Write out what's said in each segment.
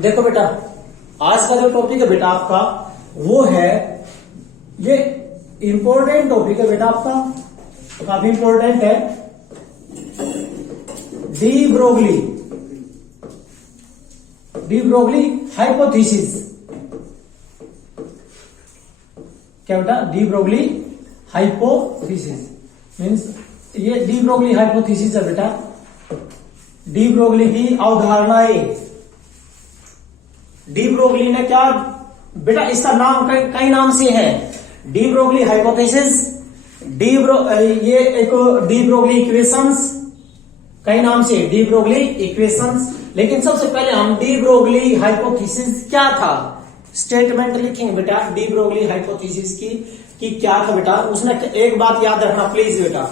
देखो बेटा, आज का जो टॉपिक है बेटा आपका वो है, ये इंपॉर्टेंट टॉपिक है बेटा आपका, काफी इंपॉर्टेंट है। D Broglie hypothesis. क्या बेटा? डी ब्रोगली हाइपोथेसिस मीन्स ये डी ब्रोगली हाइपोथेसिस है बेटा। डी ब्रोगली की अवधारणाएं। डी ब्रोगली ने क्या बेटा, इसका नाम कई नाम से है। डी ब्रोगली हाइपोथेसिस, ये एक डी ब्रोगली इक्वेशंस, कई नाम से डी ब्रोगली इक्वेशंस। लेकिन सबसे पहले हम डी ब्रोगली हाइपोथेसिस क्या था स्टेटमेंट लिखेंगे बेटा, डी ब्रोगली हाइपोथेसिस की कि क्या था बेटा। उसने एक बात याद रखना प्लीज बेटा,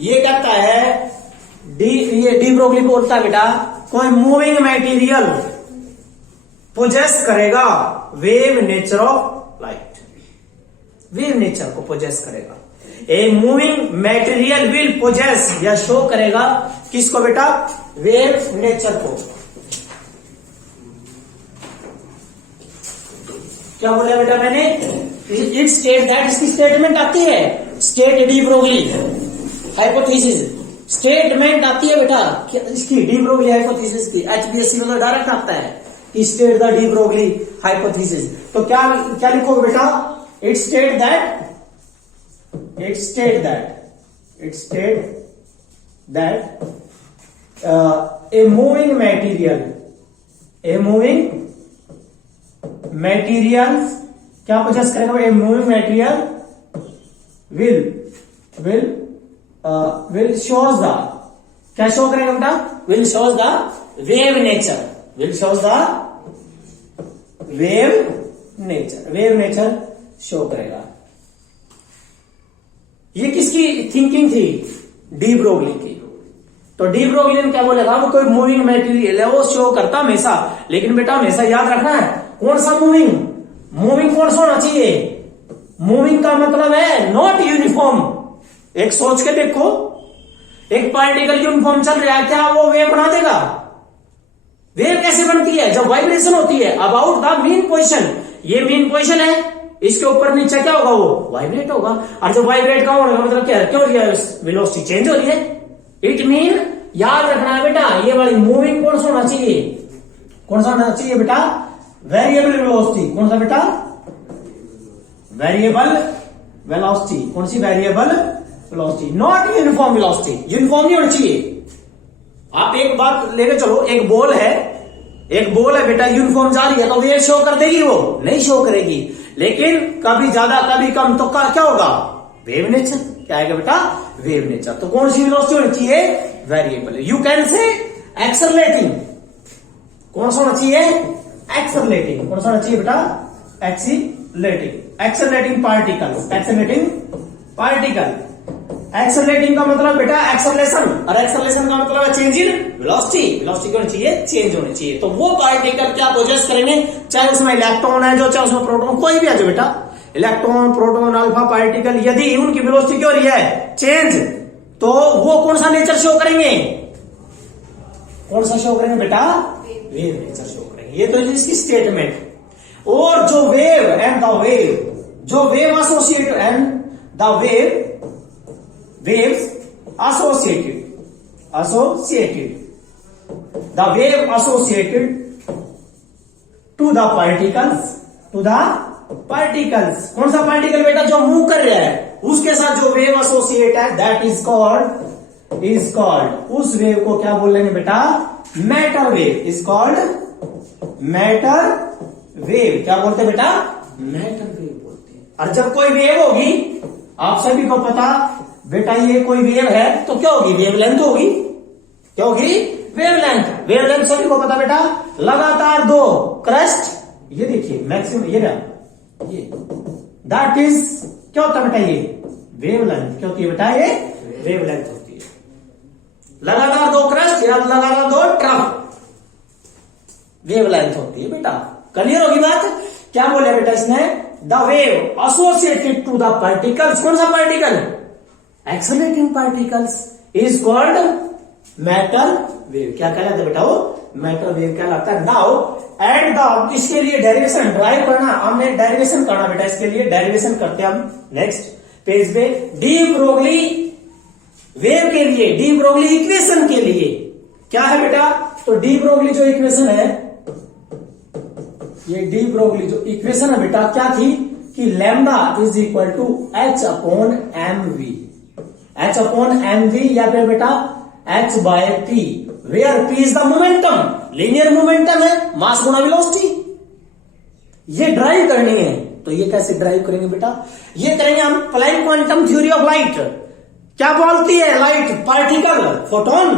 ये कहता है डी ब्रोगली बोलता है बेटा, कोई मूविंग मटेरियल पोजेस करेगा wave nature of light, wave nature को पोजेस करेगा। A moving material will poses या शो करेगा किसको बेटा? वेव नेचर को। क्या बोला बेटा मैंने? इट स्टेट दैट, इसकी स्टेटमेंट आती है, state de Broglie hypothesis statement आती है बेटा इसकी, डी ब्रोगली हाइपोथेसिस की। एचपीएससी में तो डायरेक्ट आता है state the de Broglie hypothesis. तो क्या लिखोगे बेटा? It state that a moving material क्या पोजेस करेगा? A moving material will shows the, क्या शो करेगा बेटा? Will shows the wave nature, wave nature show करेगा। ये किसकी थिंकिंग थी? डी ब्रोगली की। तो डी ब्रोगली ने क्या बोलेगा? वो कोई मूविंग मटेरियल है, वो शो करता हमेशा, लेकिन बेटा हमेशा याद रखना है कौन सा मूविंग कौन सा होना चाहिए? मूविंग का मतलब है नॉट यूनिफॉर्म। एक सोच के देखो, एक पार्टिकल यूनिफॉर्म चल रहा है, क्या वो वेव बना देगा? वेव कैसे बनती है? जब वाइब्रेशन होती है अबाउट द मीन पोजीशन। ये मीन पोजीशन है, इसके ऊपर नीचे क्या होगा? वो वाइब्रेट होगा। और जब वाइब्रेट का होगा मतलब क्या है? क्यों वेलोसिटी चेंज हो रही है। इट मीन याद रखना है बेटा, ये वाली मूविंग कौन सा होना चाहिए? कौन सा होना चाहिए बेटा? Variable velocity. कौन सा बेटा? Variable velocity. कौन सी? Variable velocity, not uniform velocity. Uniform नहीं होनी चाहिए। आप एक बात लेके चलो, एक बॉल है बेटा, यूनिफॉर्म जा रही है तो वेव शो कर देगी? वो नहीं शो करेगी। लेकिन कभी ज्यादा कभी कम तो क्या होगा? Wave nature. क्या आएगा बेटा? Wave nature. तो कौन सी वेलोसिटी होनी चाहिए? Variable. You can say accelerating. कौन सा होना चाहिए? एक्सेलरेटिंग। कौन सा होना चाहिए बेटा? Accelerating particle. एक्सेलरेटिंग का मतलब बेटा एक्सेलरेशन, और एक्सेलरेशन का मतलब है चेंज इन वेलोसिटी। वेलोसिटी होनी चाहिए, चेंज होनी चाहिए। तो वो पार्टिकल क्या पोजेस करेंगे? चाहे उसमें इलेक्ट्रॉन है जो, चाहे उसमें प्रोटॉन, कोई भी है जो बेटा, इलेक्ट्रॉन, प्रोटॉन, अल्फा पार्टिकल, यदि उनकी वेलोसिटी क्या हो रही है? चेंज, तो वो कौन सा नेचर शो करेंगे? कौन सा शो करेंगे बेटा? वेव नेचर शो करेंगे। ये तो इसकी स्टेटमेंट। और जो wave and the wave associated and the waves associated the wave associated to the particles कौन सा पार्टिकल बेटा? जो मूव कर रहा है उसके साथ जो वेव एसोसिएट है, दैट इज कॉल्ड उस वेव को क्या बोल लेंगे बेटा? Matter wave. Is called matter wave. क्या बोलते हैं बेटा? मैटर वेव बोलते हैं। और जब कोई वेव होगी, आप सभी को पता बेटा, ये कोई वेव है तो क्या होगी? वेवलेंथ होगी। क्या होगी? वेवलेंथ सभी को पता बेटा। लगातार दो क्रस्ट, ये देखिए मैक्सिमम, ये दैट इज क्या होता है बेटा? ये वेवलेंथ। क्या होती है बेटा? ये वेवलेंथ होती है। लगातार दो क्रस्ट या लगातार दो ट्रफ, वेवलेंथ होती है बेटा। क्लियर होगी बात? क्या बोले बेटा इसने? The wave associated to the particles. कौन सा particle? Accelerating particles is called matter wave. क्या कहलाता है बेटा? वो मैटर वेव कहलाता है। नाउ एट द, इसके लिए डेरिवेशन ड्राइव करना, हमने डेरिवेशन करना बेटा, इसके लिए डेरिवेशन करते हैं हम नेक्स्ट पेज पे। डी ब्रोगली वेव के लिए, डी ब्रोगली इक्वेशन के लिए क्या है बेटा? तो डी ब्रोगली जो इक्वेशन है, ये डी ब्रोगली जो इक्वेशन है बेटा क्या थी कि lambda is equal to H upon M V, H upon M V या फिर बेटा H by P, where P is the momentum, linear momentum है, मास गुणा वेलोसिटी। ये ड्राइव करनी है, तो ये कैसे ड्राइव करेंगे बेटा? ये करेंगे हम Planck quantum theory of light. क्या बोलती है लाइट? Particle, photon.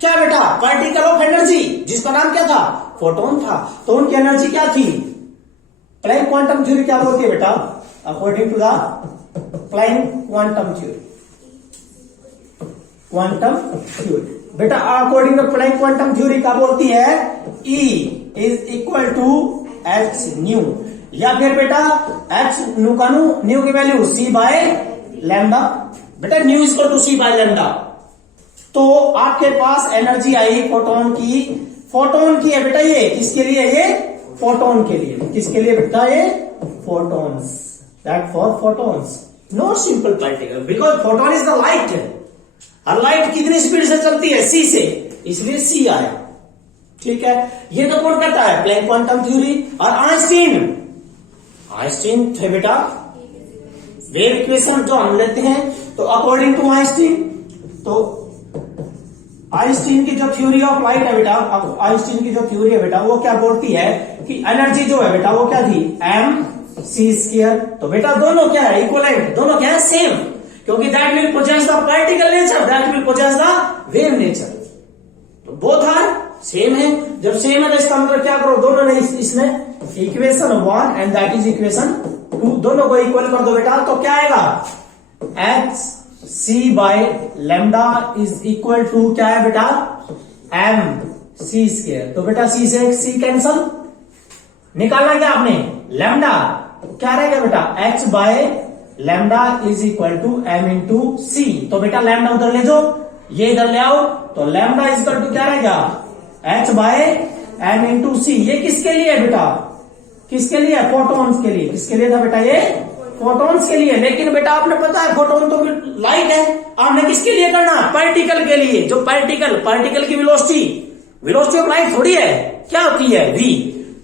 क्या बेटा? पार्टिकल ऑफ एनर्जी, जिसका नाम क्या था? फोटोन था। तो उनकी एनर्जी क्या थी? प्लैंक क्वांटम थ्योरी क्या बोलती है बेटा? According to the Planck quantum theory, quantum theory बेटा, according to Planck quantum theory क्या बोलती है? E is equal to h nu, या फिर बेटा एच न्यू का न्यू की वैल्यू सी बाय लैम्डा। बेटा nu is equal to c by lambda. तो आपके पास एनर्जी आई फोटोन की, फोटोन की है बेटा, ये किसके लिए? ये फोटोन के लिए। किसके लिए बेटा? ये photons, that for photons, not simple particle, because photon is the light. और लाइट कितनी स्पीड से चलती है? सी से, इसलिए सी आया। ठीक है, ये तो कौन करता है? Planck quantum theory. और आइंस्टीन, आइंस्टीन थे बेटा वेव इक्वेशन जो हम लेते हैं, तो अकॉर्डिंग टू आइंस्टीन, तो आइंस्टीन की जो थ्योरी ऑफ लाइट है बेटा, आइंस्टीन की जो थ्योरी है बेटा, वो क्या बोलती है कि एनर्जी जो है बेटा वो क्या थी? M C square. तो बेटा दोनों क्या है? इक्वलेंट, दोनों क्या है? सेम, क्योंकि that will possess the particle nature, that will possess the wave nature. तो बोथ आर सेम है। जब सेम है तो इसका मतलब क्या करो? दोनों ने इसमें equation 1 and that is equation 2, दोनों को इक्वल कर दो बेटा, तो क्या आएगा? H C by lambda is equal to क्या है बेटा? M C square. तो बेटा सी से सी कैंसल, निकालना क्या आपने? लैम्डा। क्या रहेगा बेटा? H by lambda is equal to m into c. तो बेटा लैम्डा उधर ले जाओ, ये इधर ले आओ, तो लैम्डा इज इक्वल टू क्या रहेगा? एच बाय एम इंटू सी। ये किसके लिए है बेटा? किसके लिए? फोटोन्स के लिए। किसके लिए था बेटा? ये फोटोन्स के लिए। लेकिन बेटा आपने पता है फोटोन तो लाइट है, आपने किसके लिए करना? पार्टिकल के लिए। जो पार्टिकल, पार्टिकल की वेलोसिटी, वेलोसिटी ऑफ लाइट थोड़ी है, क्या होती है? वी।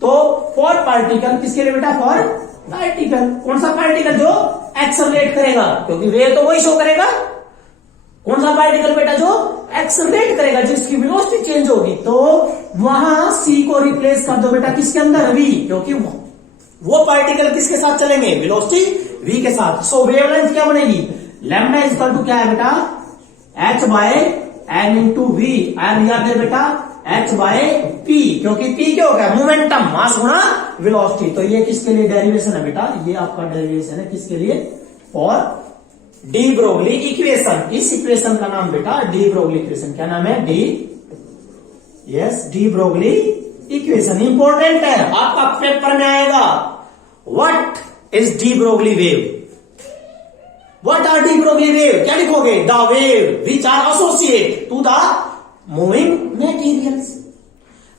तो फॉर पार्टिकल, किसके लिए बेटा? For particle. कौन सा पार्टिकल? जो एक्सेलरेट करेगा, क्योंकि वे तो वही शो करेगा। कौन सा पार्टिकल बेटा? जो एक्सेलरेट करेगा, जिसकी वेलोसिटी चेंज होगी। तो वहां सी को रिप्लेस कर दो बेटा किसके अंदर? वी, क्योंकि वो पार्टिकल किसके साथ चलेंगे? वेलोसिटी वी के साथ। सो वेवलेंथ क्या बनेगी? लैम्डा इज इक्वल टू क्या है बेटा? H by M into V, M या फिर बेटा एच बाय पी, क्योंकि पी क्या होगा? मोमेंटम, मास गुणा वेलोसिटी। तो ये किसके लिए डेरिवेशन है बेटा? ये आपका डेरिवेशन है किसके लिए? For de Broglie equation. इस इक्वेशन का नाम बेटा डी ब्रोगली इक्वेशन। क्या नाम है? De, yes, de Broglie equation. Important है, आपका पेपर में आएगा। What is de Broglie wave? What are de Broglie wave? क्या लिखोगे? The wave which are associate to the moving materials.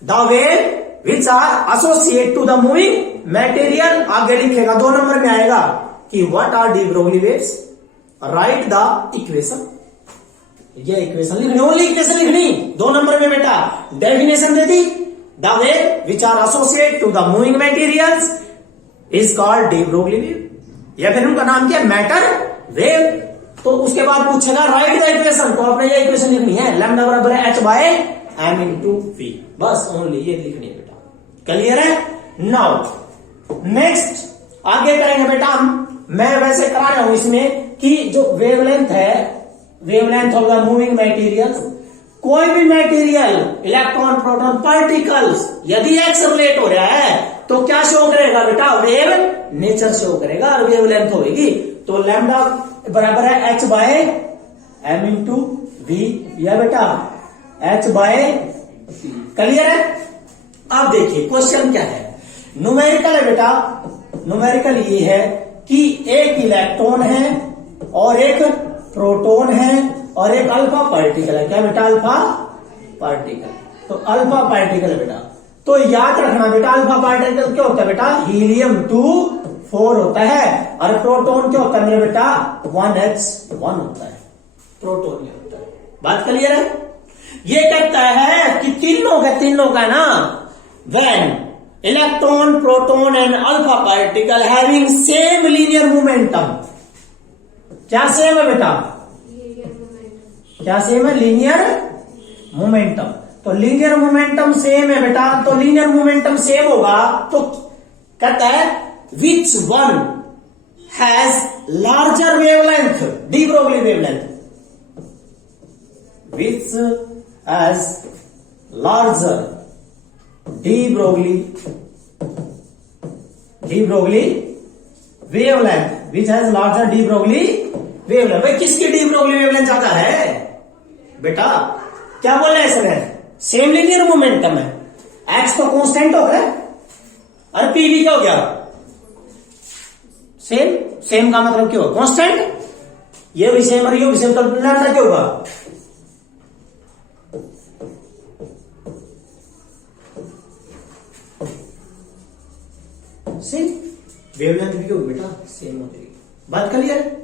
The wave which are associate to the moving material. आगे लिखेगा, 2 नंबर में आएगा कि what are de Broglie waves. Right the equation. ये equation लिखनी, ओनली इक्वेशन लिखनी 2 नंबर में बेटा। डेफिनेशन दे दी, the wave which are associate to the moving materials is called de Broglie wave, या फिर उनका नाम क्या है? Matter wave. तो उसके बाद पूछेगा राइट द इक्वेशन, तो आपने ये इक्वेशन लिखनी है, लैम्डा बराबर है H by M into V. बस ओनली ये लिखनी है बेटा। क्लियर है? नाउ नेक्स्ट आगे करेंगे बेटा हम। मैं वैसे करा रहा हूं इसमें कि जो वेवलेंथ है, wavelength of the moving material, कोई भी मटेरियल, इलेक्ट्रॉन, प्रोटॉन, पार्टिकल्स यदि एक्सेलरेट हो रहा है तो क्या शो करेगा बेटा? वेव नेचर शो करेगा और वेवलेंथ होगी। तो लैम्डा बराबर है H by M into V, या बेटा एच बाय। क्लियर है? अब देखिए क्वेश्चन क्या है। न्यूमेरिकल है बेटा। न्यूमेरिकल ये है कि एक इलेक्ट्रॉन है और एक प्रोटॉन है और एक अल्फा पार्टिकल है। क्या बेटा? Alpha particle. तो अल्फा पार्टिकल बेटा, तो याद रखना बेटा अल्फा पार्टिकल क्या होता है बेटा, हीलियम 2 4 होता है, और प्रोटॉन क्या होता है मेरे बेटा 1s1 होता है, प्रोटॉन ये होता है। बात क्लियर है? ये कहता है कि तीनों का ना, when electron proton and alpha particle having same linear momentum, क्या सेम है बेटा, क्या सेम है, लीनियर मोमेंटम। तो लीनियर मोमेंटम सेम है बेटा, तो लीनियर मोमेंटम सेम होगा तो कहता है which one has larger wavelength, de Broglie wavelength, which has larger de Broglie wavelength, which has larger de Broglie wavelength. भाई किसकी डी ब्रोगली वेवलेंथ ज्यादा है बेटा, क्या बोल रहे हैं इसमें, सेम लीनियर मोमेंटम है, एक्स तो कांस्टेंट हो गया और पीवी क्या हो गया, सेम का मतलब क्या हो, कांस्टेंट, ये भी सेम और ये भी सेम, तो लैम्डा क्या होगा, सेम, वेवलेंथ भी होगी बेटा सेम हो जाएगी। बात क्लियर?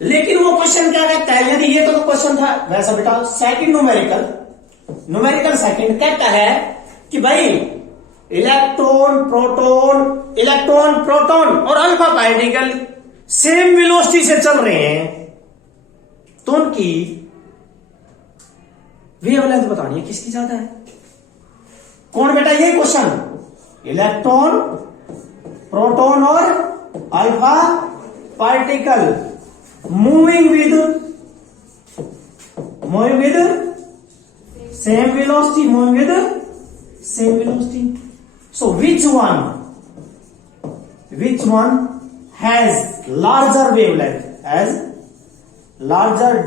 लेकिन वो क्वेश्चन क्या कहता है, यदि ये तो क्वेश्चन था वैसा बेटा, सेकंड न्यूमेरिकल सेकंड कहता है कि भाई इलेक्ट्रॉन प्रोटॉन और अल्फा पार्टिकल सेम वेलोसिटी से चल रहे हैं, तो उनकी वेवलेंथ बतानी है किसकी ज्यादा है। कौन बेटा, ये क्वेश्चन, इलेक्ट्रॉन प्रोटॉन और alpha particle moving with same velocity, so which one has larger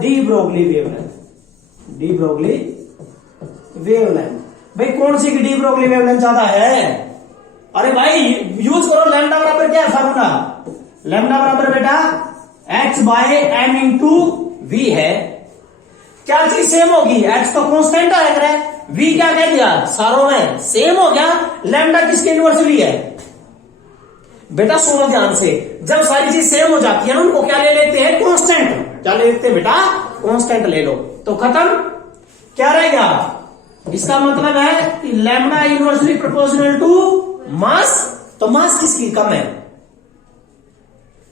de Broglie wavelength, भाई कौन सी की डी ब्रोगली वेवलेंथ ज्यादा है, अरे भाई यूज करो लैम्डा बराबर क्या है फार्मूला, लैम्डा बराबर बेटा h by m into V है, क्या चीज सेम होगी, x तो कांस्टेंट है, v क्या कह दिया, सारों में सेम हो गया, लैम्डा किसके इनवर्सली है बेटा, सुनो ध्यान से, जब सारी चीज सेम हो जाती है ना उनको क्या ले लेते हैं, कांस्टेंट, क्या ले लेते हैं बेटा, कांस्टेंट ले लो, तो खत्म, क्या रहेगा, इसका मतलब है कि lambda inversely proportional to mass, तो मास किसकी कम है,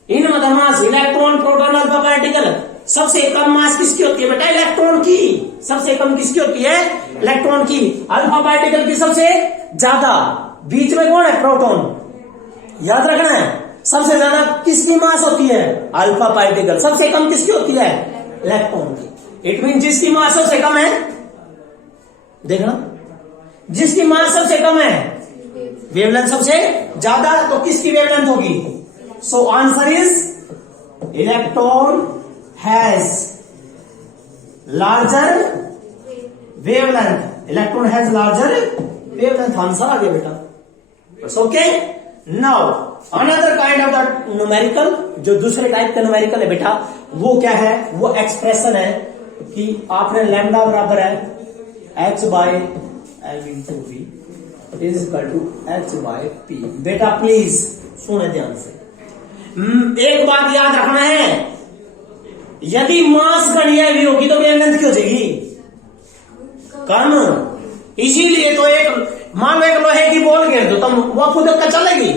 इन मतलब mass, electron proton alpha particle, सबसे कम मास किसकी होती है बेटा, इलेक्ट्रॉन की, सबसे कम किसकी होती है, इलेक्ट्रॉन की, अल्फा पार्टिकल की सबसे ज्यादा, बीच में कौन है, प्रोटॉन, याद रखना है, सबसे ज्यादा किसकी मास होती है, अल्फा पार्टिकल, सबसे कम किसकी होती है, इलेक्ट्रॉन की। इट मीन जिसकी मास सबसे कम है, देखना, जिसकी मास सबसे कम है, वेवलेंथ सबसे ज्यादा, तो किसकी वेवलेंथ होगी, so answer is electron has larger wavelength, electron has larger wavelength, answer आ गया बेटा। Okay, now another kind of the numerical, जो दूसरे टाइप का न्यूमेरिकल है बेटा, वो क्या है, वो एक्सप्रेशन है कि आपने लैम्डा बराबर है h by L into V is equal to h by P. बेटा प्लीज सुने ध्यान से, एक बात याद रखना है, यदि मास गणिया भी होगी तो वेवलेंथ की हो जाएगी कम, इसीलिए तो एक मान लो एक लोहे की बॉल घेर दो, तुम वो खुद का चलेगी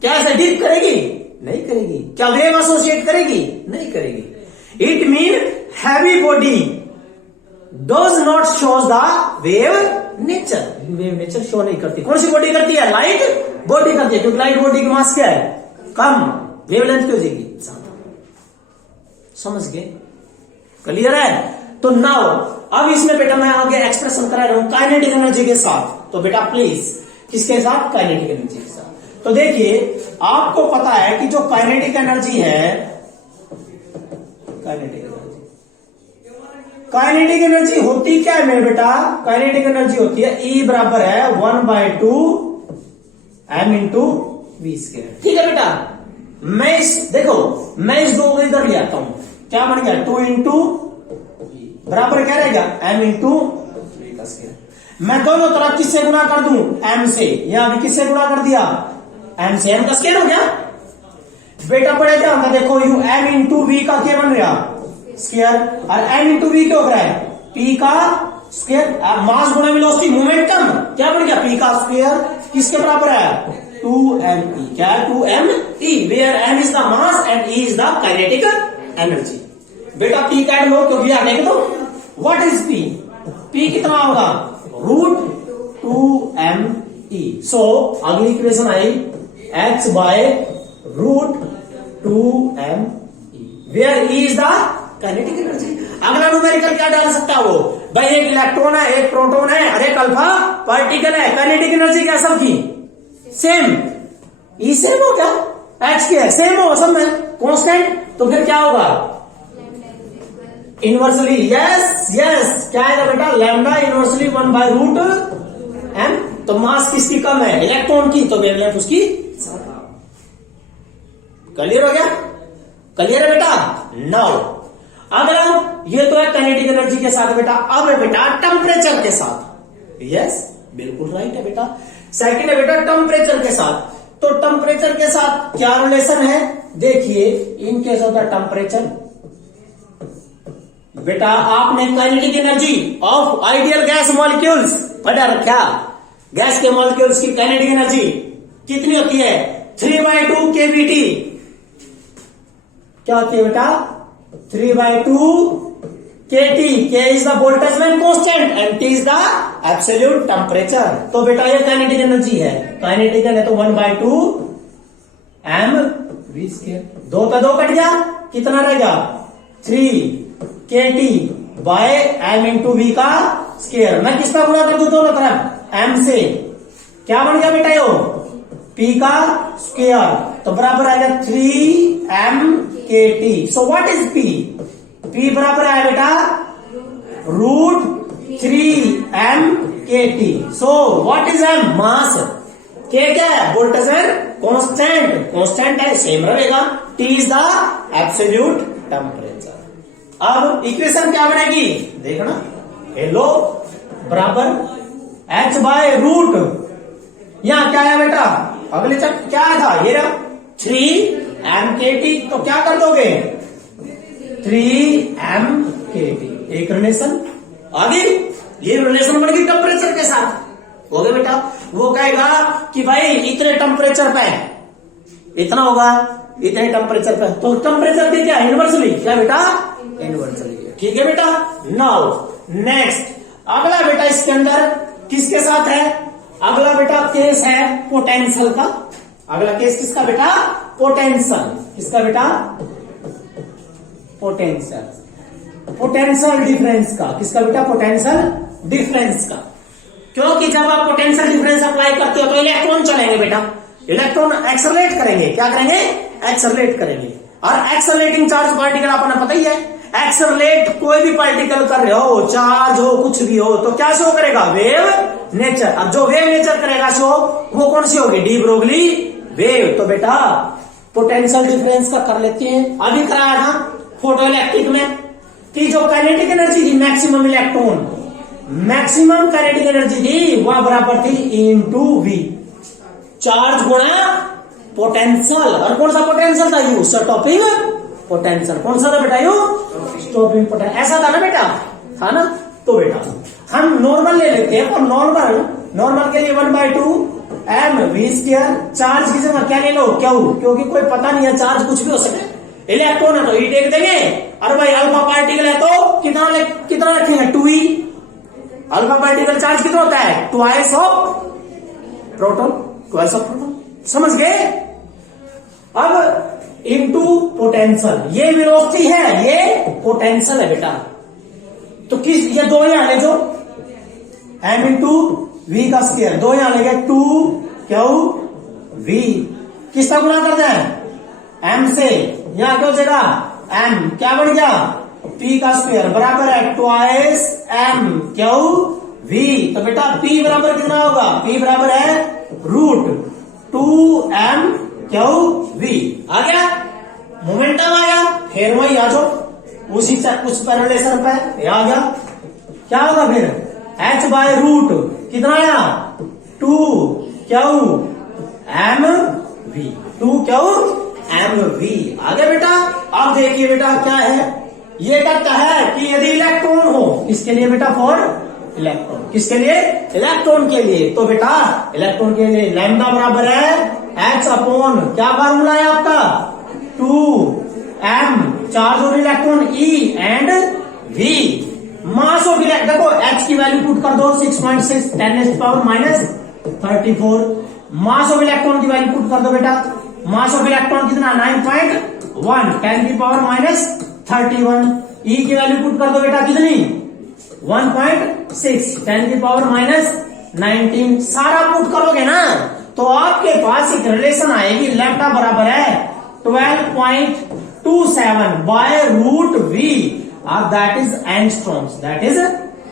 क्या, ऐसे डिप करेगी, नहीं करेगी, क्या वेव एसोसिएट करेगी, नहीं करेगी। It mean heavy body does not shows the wave nature, wave nature show नहीं करती, कौन सी बॉडी करती है, लाइट बॉडी करती है, क्योंकि लाइट बॉडी की मास क्या है, कम, वेवलेंथ की हो जाएगी ज्यादा, समझ गए, क्लियर है। तो नाउ अब इसमें बेटा मैं आगे एक्सप्रेशन करा रहा हूं काइनेटिक एनर्जी के साथ, तो बेटा प्लीज किसके साथ, काइनेटिक एनर्जी के साथ। तो देखिए आपको पता है कि जो काइनेटिक एनर्जी है, काइनेटिक एनर्जी होती क्या है मेरे बेटा, काइनेटिक एनर्जी होती है E बराबर है 1/2 m इंटू वी स्क्वायर, ठीक है बेटा। मैं इस दो को इधर ले आता हूं, क्या बन गया 2 इंटू बराबर क्या रहेगा m इंटू स्क्वायर। मैं दोनों तरफ किससे गुणा कर दूं, m से, यहां भी किससे गुणा कर दिया, m से, m का स्क्वायर हो गया। बेटा पढ़े ध्यान का देखो, यू m इंटू वी का क्या बन रहा, स्क्वायर, और m इंटू वी क्या हो रहा है, p का स्क्वायर। मास गुणा वेलोसिटी मोमेंटम क्या बन गया, p का स्क्वायर, किसके बराबर है, 2me, क्या है 2me, where m is the mass and e is the kinetic energy. बेटा p काट लो क्योंकि आगे तो व्हाट इज p, p कितना होगा, रूट 2me। सो अगली इक्वेशन आई h by root 2me, where e is the kinetic energy. अगला न्यूमेरिकल क्या डाल सकता है वो, भाई एक इलेक्ट्रॉन है, एक प्रोटॉन है और एक अल्फा पार्टिकल है, काइनेटिक एनर्जी क्या सबकी सेम, ई सेम हो क्या, एच के सेम हो सब में कांस्टेंट, तो फिर क्या होगा, इनवर्सली, यस यस, क्या आएगा बेटा, lambda inversely 1 by root M. तो मास किसकी कम है, इलेक्ट्रॉन की, तो वेवलेंथ उसकी। क्लियर हो गया, क्लियर है बेटा। नाउ अगला, ये तो है काइनेटिक एनर्जी के साथ बेटा, अब है बेटा टेम्परेचर के साथ, यस बिल्कुल राइट है बेटा। सेकंड है बेटा टेम्परेचर के साथ, तो टेम्परेचर के साथ क्या रिलेशन है, देखिए in case of the temperature, बेटा आपने kinetic energy of ideal gas molecules पढ़ा रखा, गैस के मॉलिक्यूल्स की काइनेटिक एनर्जी कितनी होती है, 3/2 kBT, क्या होती है बेटा, 3/2 kT, K is the Boltzmann constant and T is the absolute temperature। तो बेटा ये काइनेटिक एनर्जी है, काइनेटिक है तो 1/2 mv स्क्वायर, दो का दो कट गया, कितना रहेगा 3 kT by m into V का स्क्वायर। मैं किसका गुणा कर दूं दोनों तरफ, m से, क्या बन गया बेटा यो, p का स्क्वायर, तो बराबर आएगा 3m kT। So what is p, p बराबर है बेटा root 3m kT। So what is m, mass, k क्या है, वोल्टेजन कांस्टेंट, कांस्टेंट है सेम रहेगा, t is the absolute temperature. अब इक्वेशन क्या बनेगी देखना, हेलो बराबर h बाय रूट, यहां क्या है बेटा, अगले चक क्या था, ये रहा 3m kT, तो क्या कर दोगे 3m kT, एक रिलेशन आगे, ये रिलेशन बन गई टेम्परेचर के साथ, हो गया बेटा। वो कहेगा कि भाई इतने टेम्परेचर पे इतना होगा, इतने टेम्परेचर पे, तो टेम्परेचर की क्या इनवर्सली, क्या बेटा इनवर्सली, ठीक है बेटा। नाउ नेक्स्ट अगला बेटा इसके अंदर किसके साथ है, अगला बेटा केस है पोटेंशियल का, अगला केस किसका बेटा, पोटेंशियल, किसका बेटा, पोटेंशियल, पोटेंशियल डिफरेंस का, किसका बेटा, पोटेंशियल डिफरेंस का। क्योंकि जब आप पोटेंशियल डिफरेंस अप्लाई करते हो तो इलेक्ट्रॉन चलेंगे बेटा, इलेक्ट्रॉन एक्सेलरेट करेंगे, क्या करेंगे, एक्सेलरेट करेंगे, और एक्सेलरेटिंग चार्ज पार्टिकल आपको पता ही है, एक्सेलरेट कोई भी पार्टिकल कर रहे हो, चार्ज हो कुछ भी हो, तो क्या शो करेगा, वेव नेचर। अब जो वेव नेचर करेगा शो, वो कौन सी होगी, डी ब्रोगली वेव। तो बेटा पोटेंशियल डिफरेंस का कर लेते हैं, अभी कराया था फोटो इलेक्ट्रिक में कि जो काइनेटिक एनर्जी थी maximum electron, maximum kinetic energy थी वह बराबर थी इंटू वी, चार्ज गुणा पोटेंशियल, और कौन सा पोटेंशियल था, यू स्टॉपिंग पोटेंशियल, कौन सा था बेटा, यू स्टॉपिंग पोटेंशियल, ऐसा था ना बेटा, था ना। तो बेटा हम नॉर्मल ले लेते हैं, और नॉर्मल के लिए 1/2 mv स्क्वायर, चार्ज की जगह क्या ले लो, क्यों, क्योंकि कोई पता नहीं है, चार्ज कुछ भी हो सके, इलेक्ट्रॉन है तो ई टेक देंगे, और भाई अल्फा पार्टिकल है तो कितना रखेंगे 2e, अल्फा पार्टिकल चार्ज कितना होता है, twice of proton, twice of proton, समझ गए। अब इनटू पोटेंशियल, ये वेलोसिटी है, ये पोटेंशियल है बेटा, तो किस, ये दो यहां ले जो m इंटू वी का स्क्वायर, दो यहां लेंगे 2q v, किसका गुणा करना है m से, यहां क्यों जगह m, क्या बन गया p का स्क्वायर बराबर है ट्वाइस m q v। तो बेटा p बराबर कितना होगा, p बराबर है रूट 2m q v। आ गया, मोमेंटम आ गया, फिर वही आ जाओ उसी उस रिलेशन पे, आ गया, क्या होगा फिर H बाय रूट कितना आया 2 Q M V 2 Q M V. आगे बेटा अब देखिए बेटा क्या है, ये कहता है कि यदि इलेक्ट्रॉन हो, किसके लिए बेटा फॉर इलेक्ट्रॉन, किसके लिए इलेक्ट्रॉन के लिए, तो बेटा इलेक्ट्रॉन के लिए लैम्डा बराबर है H अपॉन क्या फार्मूला है आपका 2m charge on electron E and V। Mass of electron देखो H की वैल्यू पुट कर दो 6.6 10⁻34। मास ऑफ इलेक्ट्रॉन की वैल्यू पुट कर दो बेटा, मास ऑफ इलेक्ट्रॉन कितना 9.1 10⁻31। E की वैल्यू पुट कर दो बेटा कितनी 1.6 10⁻19। सारा पुट करोगे ना तो आपके पास एक रिलेशन आएगी, लैम्डा बराबर है 12.27 by root V, that is angstroms, that is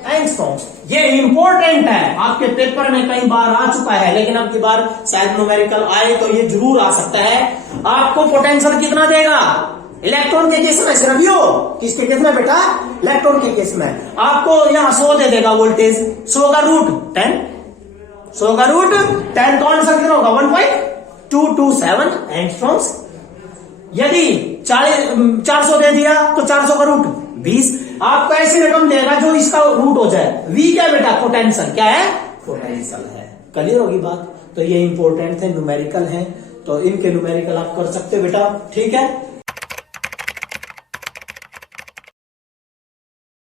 angstroms. ये इंपॉर्टेंट है, आपके पेपर में कई बार आ चुका है, लेकिन अब की बार शायद न्यूमेरिकल आए तो ये जरूर आ सकता है। आपको पोटेंशियल कितना देगा इलेक्ट्रॉन के केस में, सिर्फ यो किसके केस में बेटा इलेक्ट्रॉन के केस में आपको यहां 100 दे देगा वोल्टेज, 100 का रूट 10, 100 का रूट 10 तो आंसर कितना होगा 1.227 एंगस्ट्रॉम्स। यदि 400 दे दिया तो 400 का रूट 20। आपको ऐसी रकम देगा जो इसका रूट हो जाए। V क्या बेटा पोटेंशियल, क्या है पोटेंशियल है। क्लियर होगी बात। तो ये इंपॉर्टेंट थे, न्यूमेरिकल है, तो इनके न्यूमेरिकल आप कर सकते हो बेटा, ठीक है।